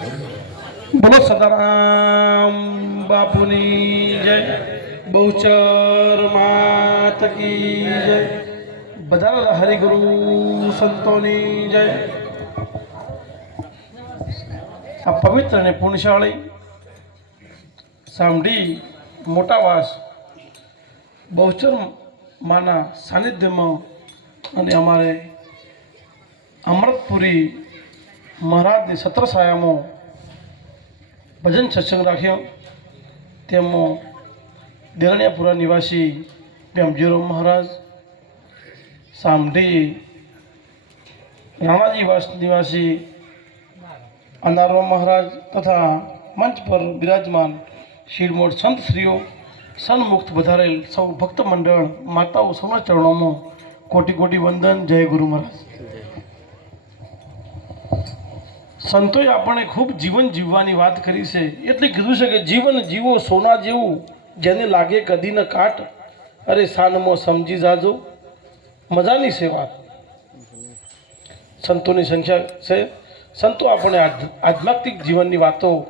બોલો સદારામ બાપુની જય. બહુચર માત કી જય. બધા હરિગુરુ સંતોની જય. આ પવિત્ર અને પુણ્યશાળી સાંભળી મોટાવાસ બહુચર માના સાનિધ્યમાં અને અમારે અમૃતપુરી મહારાજની સત્ર સાયામાં ભજન સત્સંગ રાખ્યો. તેમાં દેરણિયાપુરા નિવાસી ભીમજીરાવ મહારાજ, સામઢી રાણાજી વાસ નિવાસી અનારવા મહારાજ તથા મંચ પર બિરાજમાન શિરમોડ સંત શ્રીઓ સન્મુક્ત વધારેલ સૌ ભક્ત મંડળ, માતાઓ સૌના ચરણોમાં કોટી કોટી વંદન. જય ગુરુ મહારાજ. સંતોએ આપણને ખૂબ જીવન જીવવાની વાત કરી છે. એટલે કીધું છે કે જીવન જીવો સોના જેવું જેને લાગે કદી ન કાટ. અરે સાનમાં સમજી જાજો. મજાની છે વાત. સંતોની સંખ્યા છે. સંતો આપણે આધ્- આધ્યાત્મિક જીવનની વાતો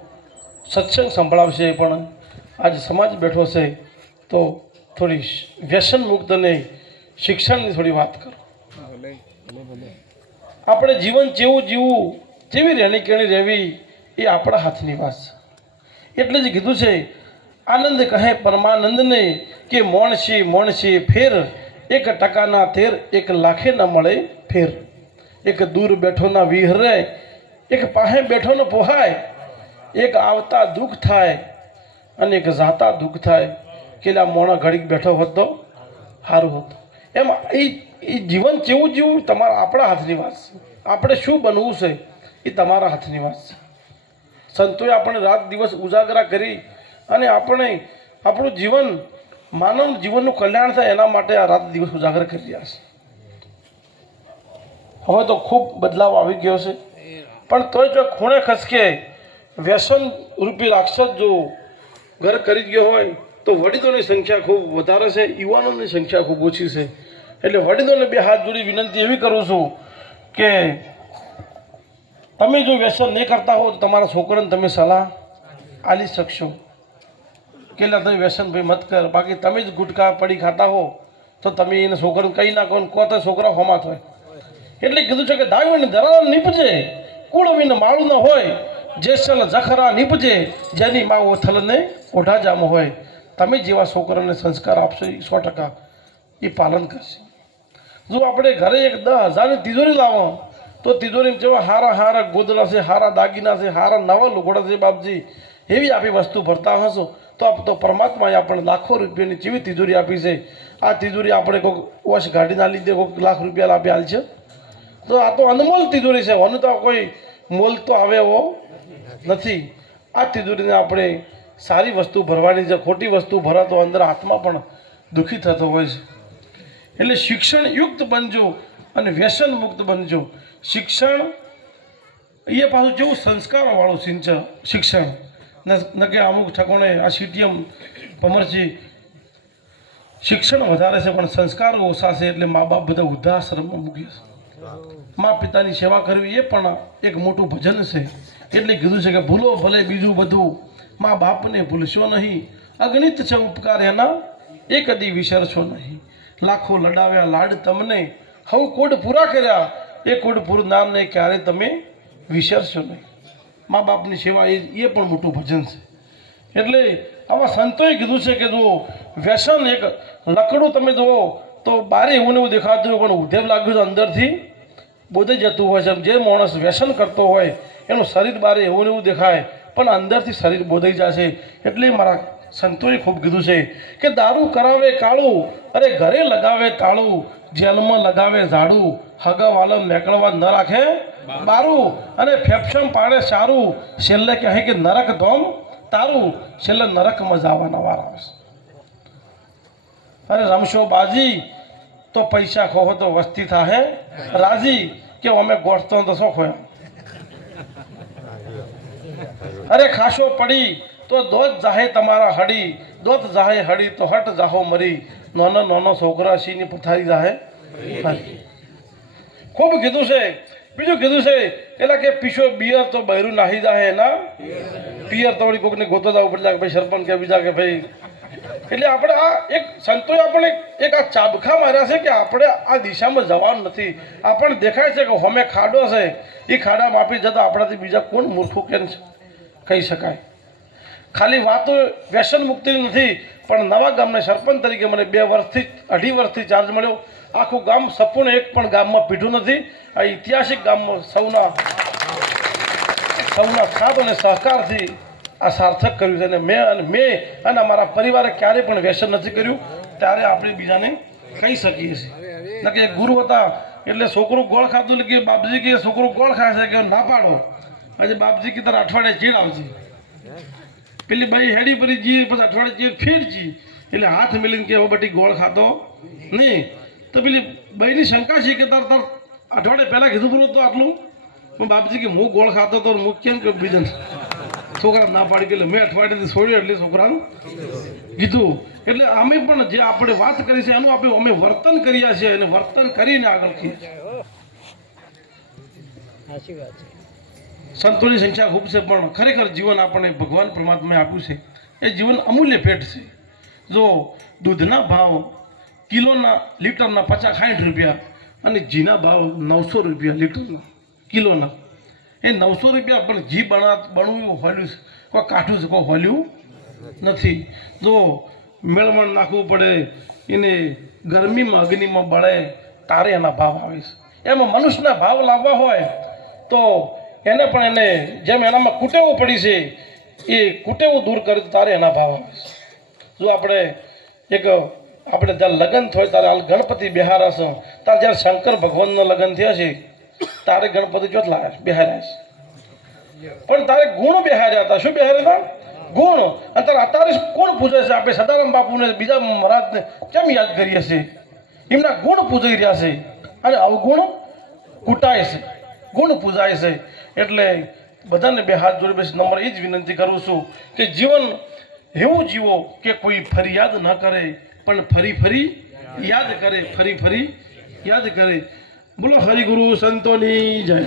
સત્સંગ સંભળાવશે પણ આજ સમાજ બેઠો છે તો થોડી વ્યસન મુક્ત અને શિક્ષણની થોડી વાત કરો. આપણે જીવન જેવું જીવવું જેવી રહેણી કેણી રહેવી એ આપણા હાથની વાત છે. એટલે જ કીધું છે, આનંદ કહે પરમાનંદને કે મોણસી મોણસી ફેર, એક ટકાના તેર, એક લાખે ન મળે ફેર. એક દૂર બેઠોના વિહરે એક પાસે બેઠો ન પોહાય, એક આવતા દુઃખ થાય અને એક જાતા દુઃખ થાય. કે આ મોણા ઘડીક બેઠો હોત સારું હતું. એમ એ જીવન જેવું જીવું તમારા આપણા હાથની વાત છે. આપણે શું બનવું છે? એ તમારા હાથની વાત છે. સંતોએ આપણે રાત દિવસ ઉજાગરા કરી અને આપણે આપણું જીવન, માનવ જીવનનું કલ્યાણ થાય એના માટે આ રાત દિવસ ઉજાગર કરી રહ્યા છે. હવે તો ખૂબ બદલાવ આવી ગયો છે. પણ તોય જો ખૂણે ખસકે વ્યસન રૂપી રાક્ષસ જો ઘર કરી ગયો હોય, તો વડીલોની સંખ્યા ખૂબ વધારે છે, યુવાનોની સંખ્યા ખૂબ ઓછી છે. એટલે વડીલોને બે હાથ જોડી વિનંતી એવી કરું છું કે તમે જો વ્યસન નહીં કરતા હો તો તમારા છોકરાને તમે સલાહ આલી શકશો. કે તમે વ્યસન ભાઈ મત કર. બાકી તમે જ ગુટકા પડી ખાતા હો તો તમે એને છોકરાને કહી નાખો ને કહો તો છોકરા હોમા થાય એટલે કીધું છે કે દાવીને ધરાર નીપજે. કુળવીને માળું ન હોય. જેસલ જખરા નીપજે. જેની માં ઓથલને ઓઢા જામ હોય. તમે જેવા છોકરાને સંસ્કાર આપશો એ સો ટકા એ પાલન કરશે. જો આપણે ઘરે એક દસ હજારની તિજોરી લાવો તો તિજોરીમાં જેવા હારા હારા ગોદડા છે, હારા દાગીના છે, હારા નવા લુગડા છે બાપજી. એવી આપી વસ્તુ ભરતા હશો, તો આપ તો પરમાત્માએ આપણને લાખો રૂપિયાની જેવી તિજોરી આપી છે. આ તિજોરી આપણે કોઈક વોશ ગાડીના લીધે કોઈક લાખ રૂપિયા આપી છે. તો આ તો અનમોલ તિજોરી છે, આનું તો કોઈ મોલ તો આવે એવો નથી. આ તિજોરીને આપણે સારી વસ્તુ ભરવાની છે, ખોટી વસ્તુ ભરા તો અંદર આત્મા પણ દુઃખી થતો હોય છે. એટલે શિક્ષણ યુક્ત બનજો. અને વ્યસન મુક્ત બનજો. શિક્ષણ એ પાછું જેવું સંસ્કારોવાળું સિંચ, શિક્ષણ. ન કે અમુક ઠકોણે આ સીટીએમ કમરજી શિક્ષણ વધારે છે, પણ સંસ્કાર ઓછા છે એટલે મા બાપ બધા વૃદ્ધાશ્રમમાં મૂકે છે. મા પિતાની સેવા કરવી એ પણ એક મોટું ભજન છે. એટલે કીધું છે કે ભૂલો ભલે બીજું બધું મા બાપને ભૂલશો નહીં. અગણિત છે ઉપકાર એના એ કદી વિસરશો નહીં. લાખો લડાવ્યા લાડ તમને હવ કોડ પૂરા કર્યા. એ કોડ પૂરનારને ક્યારે તમે વિસરશો નહીં. મા બાપની સેવા એ એ પણ મોટું ભજન છે. એટલે આવા સંતોએ કીધું છે કે જુઓ વ્યસન એક લકડું તમે જુઓ તો બારે એવું ને એવું દેખાતું હોય, પણ ઉધેવ લાગ્યું છે અંદરથી. બોધે જતું હોય છે. જે માણસ વ્યસન કરતો હોય, એનું શરીર બારે એવું ને એવું દેખાય, પણ અંદરથી શરીર બોધાઈ જશે. એટલે મારા સંતોએ ખૂબ કીધું છે કે દારૂ કરાવે કાળું, અરે ઘરે લગાવે તાળું જેલમાં લગાવે ઝાડું હગા વાલમ નીકળવા ન રાખે બારું. અને ફેફસમ પાડે સારું. છેલ્લે કહે કે, નરક ધોમ, તારું. છેલ્લે નરકમાં જવાના વાર આવે અરે રમશો બાજી, તો પૈસા ખોહો તો વસ્તી થાહે. રાજી, કે અમે ગોઠતો તો શું ખોયા અરે ખાશો પડી, તો દોત જાહે તમારા હડી. દોત જાહે હડી, તો હટ જાહો મરી. નાનો નાનો છોકરા સિંહની પથારી જાહે. ખૂબ કીધું છે. બીજું કીધું છે એટલે કે પીશો બિયર તો બહેરું નાહી જાય ના પિયર તો વળી કોકને ગોતો જવું પડે કે ભાઈ સરપંચ કે બીજા કે ભાઈ. એટલે આપણે આ એક સંતોએ આપણે એક આ ચાબખા માર્યા છે કે આપણે આ દિશામાં જવાનું નથી. આપણને દેખાય છે કે હોમે ખાડો છે. એ ખાડા માપી જતા આપણાથી બીજા કોણ મૂર્ખું કેમ છે? કહી શકાય. ખાલી વાતો વ્યસન મુક્તિની નથી, પણ નવા ગામને સરપંચ તરીકે મને બે વર્ષથી, અઢી વર્ષથી ચાર્જ મળ્યો. આખું ગામ સંપૂર્ણ એક પણ ગામમાં પીઠું નથી. આ ઐતિહાસિક ગામમાં સૌના સૌના સાથ અને સહકારથી આ સાર્થક કર્યું છે. અને મેં અને મેં અને અમારા પરિવારે ક્યારેય પણ વ્યસન નથી કર્યું. ત્યારે આપણે બીજાને કહી શકીએ છીએ. કે ગુરુ હતા, એટલે છોકરું ગોળ ખાતું એટલે કે બાપજી કે છોકરું ગોળ છે કે ના પાડો. આજે બાપજી કે તારા અઠવાડિયે ચીડ આવશે. પેલી બાઈ હેડી પરી જી, પછી અઠવાડિયે ચીડ ફેર જી. એટલે હાથ મિલીને કે બટી, ગોળ ખાતો નહીં. તો પેલી બાઈની શંકા છે કે તાર તાર અઠવાડિયે પહેલાં કીધું પૂરું તો આટલું. પણ બાપજી કે, હું ગોળ ખાતો તો હું કેમ કે બીજન છોકરા ના પાડી એટલે મેં અઠવાડિયેથી છોડ્યું એટલે છોકરાનું કીધું. એટલે અમે પણ જે આપણે વાત કરી છે, એનું આપણે અમે વર્તન કર્યા છે અને વર્તન કરીને આગળ છીએ. સાચી વાત છે. સંતોની સંખ્યા ખૂબ છે, પણ ખરેખર જીવન આપણને ભગવાન પરમાત્માએ આપ્યું છે. એ જીવન અમૂલ્ય ભેટ છે. જો દૂધના ભાવ કિલોના લીટરના પચાસ સાઠ રૂપિયા અને ઘીના ભાવ નવસો રૂપિયા લીટરના કિલોના. એ નવસો રૂપિયા પણ ઘી બના બનવું હોલ્યું છે. કોઈ કાઠું છે, કોઈ હોલ્યું નથી. જો મેળવણ નાખવું પડે, એને ગરમીમાં, અગ્નિમાં બળે, તારે એના ભાવ આવે છે. એમાં મનુષ્યના ભાવ લાવવા હોય તો એને પણ એને જેમ એનામાં કુટેવો પડી છે, એ કુટેવો દૂર કરે તારે એના ભાવ આવે છે. જો આપણે એક આપણે જ્યારે લગ્ન થયો ત્યારે હાલ ગણપતિ બિહારા હશે ત્યારે જ્યારે શંકર ભગવાનના લગ્ન થયા છે, તારે ગણપતિ ચોથ લાવ્યા બિહાર્યા છે. પણ તારે ગુણ બિહાર્યા હતા. શું બિહાર્યા હતા? ગુણ. અને અત્યારે કોણ પૂજે છે? આપણે સદારામ બાપુને બીજા મહારાજને કેમ યાદ કરીએ છીએ? એમના ગુણ પૂજાઈ રહ્યા છે. અને અવગુણ કૂટાય છે. ગુણ પૂજાય છે. એટલે બધાને બે હાથ જોડી બેસી નંબર એ જ વિનંતી કરું છું કે જીવન એવું જીવો કે કોઈ ફરિયાદ ન કરે, પણ ફરી ફરી યાદ કરે, ફરી ફરી યાદ કરે. બોલો હરિગુરુ સંતોની જય.